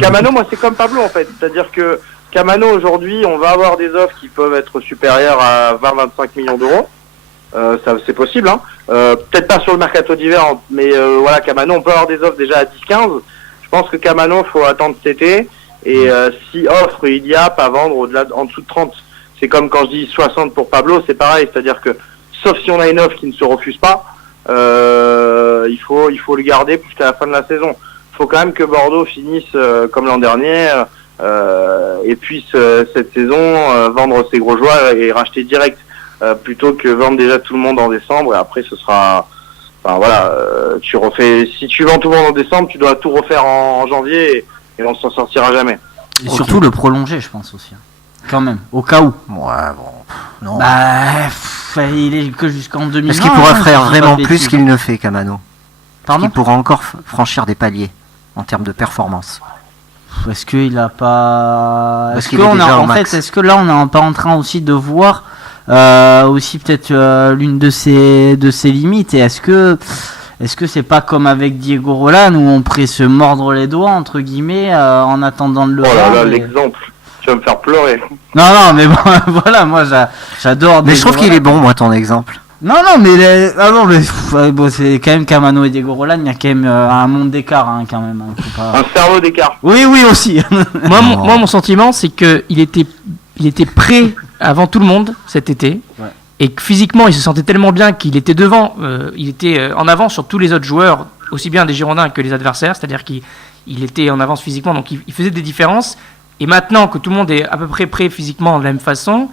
Camano, moi, c'est comme Pablo, en fait. C'est-à-dire que Camano, aujourd'hui, on va avoir des offres qui peuvent être supérieures à 20-25 millions d'euros. Ça, c'est possible, hein. Peut-être pas sur le mercato d'hiver, mais voilà, Camano, on peut avoir des offres déjà à 10-15. Je pense que Camano, faut attendre cet été. Et si offre il y a, pas vendre en dessous de 30. C'est comme quand je dis 60 pour Pablo, c'est pareil. C'est-à-dire que, sauf si on a une offre qui ne se refuse pas, il faut le garder jusqu'à la fin de la saison. Il faut quand même que Bordeaux finisse comme l'an dernier et puisse cette saison vendre ses gros joueurs et racheter direct plutôt que vendre déjà tout le monde en décembre et après ce sera tu refais, si tu vends tout le monde en décembre, tu dois tout refaire en janvier et on s'en sortira jamais. Et surtout le prolonger, je pense aussi. Quand même, au cas où. Ouais, bon. Non. Il est que jusqu'en 2020. Est-ce qu'il pourra faire vraiment plus qu'il ne fait, Camano? Pardon? Il pourra encore franchir des paliers en termes de performance. Est-ce qu'il a pas. Est-ce que là on n'est pas en train aussi de voir aussi peut-être l'une de ses limites et est-ce que c'est pas comme avec Diego Roland où on pourrait se mordre les doigts entre guillemets en attendant le. Oh là là, l'exemple. Tu vas me faire pleurer. Non, mais bon, voilà, moi j'adore. Mais je trouve qu'il est bon, moi, ton exemple. Non, mais bon, c'est quand même Camano et Diego Roland, il y a quand même un monde d'écart, hein, quand même. Hein, un cerveau d'écart. Oui, aussi. moi, mon sentiment, c'est que il était prêt avant tout le monde cet été, ouais. Et que physiquement, il se sentait tellement bien qu'il était devant, il était en avance sur tous les autres joueurs, aussi bien des Girondins que les adversaires, c'est-à-dire qu'il était en avance physiquement, donc il faisait des différences. Et maintenant que tout le monde est à peu près prêt physiquement de la même façon,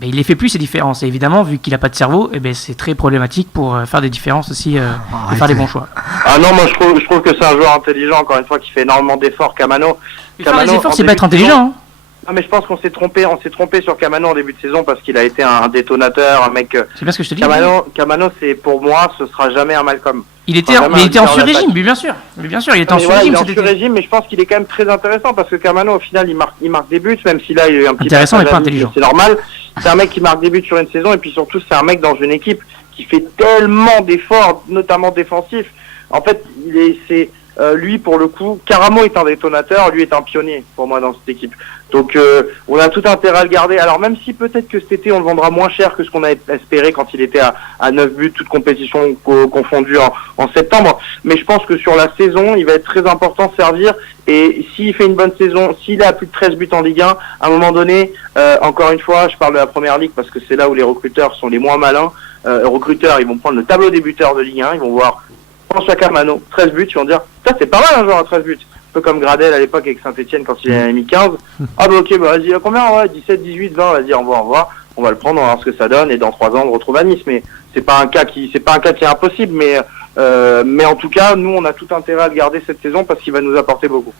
il ne fait plus ces différences. Et évidemment, vu qu'il n'a pas de cerveau, c'est très problématique pour faire des différences aussi et faire les bons choix. Ah non, moi je trouve que c'est un joueur intelligent, encore une fois, qui fait énormément d'efforts. Camano, faire des efforts, c'est pas être intelligent. Hein. Non, mais je pense qu'on s'est trompé sur Camano en début de saison parce qu'il a été un détonateur, un mec. C'est bien ce que je te dis. Camano, c'est pour moi, ce sera jamais un Malcolm. Il était en sur-régime, bien sûr. Mais bien sûr, il était en sur-régime. Il est en sur-régime, mais je pense qu'il est quand même très intéressant parce que Camano, au final, il marque des buts, même si là, il a eu un petit intéressant, mais pas intelligent. C'est normal. C'est un mec qui marque des buts sur une saison et puis surtout, c'est un mec dans une équipe qui fait tellement d'efforts, notamment défensifs. En fait, lui, pour le coup, Caramo est un détonateur, lui est un pionnier pour moi dans cette équipe. Donc on a tout intérêt à le garder. Alors même si peut-être que cet été on le vendra moins cher que ce qu'on a espéré quand il était à 9 buts, toutes compétitions confondues en septembre. Mais je pense que sur la saison, il va être très important de servir. Et s'il fait une bonne saison, s'il a plus de 13 buts en Ligue 1, à un moment donné, encore une fois, je parle de la Première Ligue parce que c'est là où les recruteurs sont les moins malins. Recruteurs, ils vont prendre le tableau des buteurs de Ligue 1, ils vont voir François Camano, 13 buts, ils vont dire ça c'est pas mal un joueur à 13 buts. Un peu comme Gradel à l'époque avec Saint-Etienne quand il a mis 15. Ah bah ok, vas-y, combien? Ouais, 17, 18, 20, vas-y, au revoir. On va le prendre, on va voir ce que ça donne et dans 3 ans on le retrouve à Nice. Mais c'est pas un cas qui est impossible, mais en tout cas, nous on a tout intérêt à le garder cette saison parce qu'il va nous apporter beaucoup.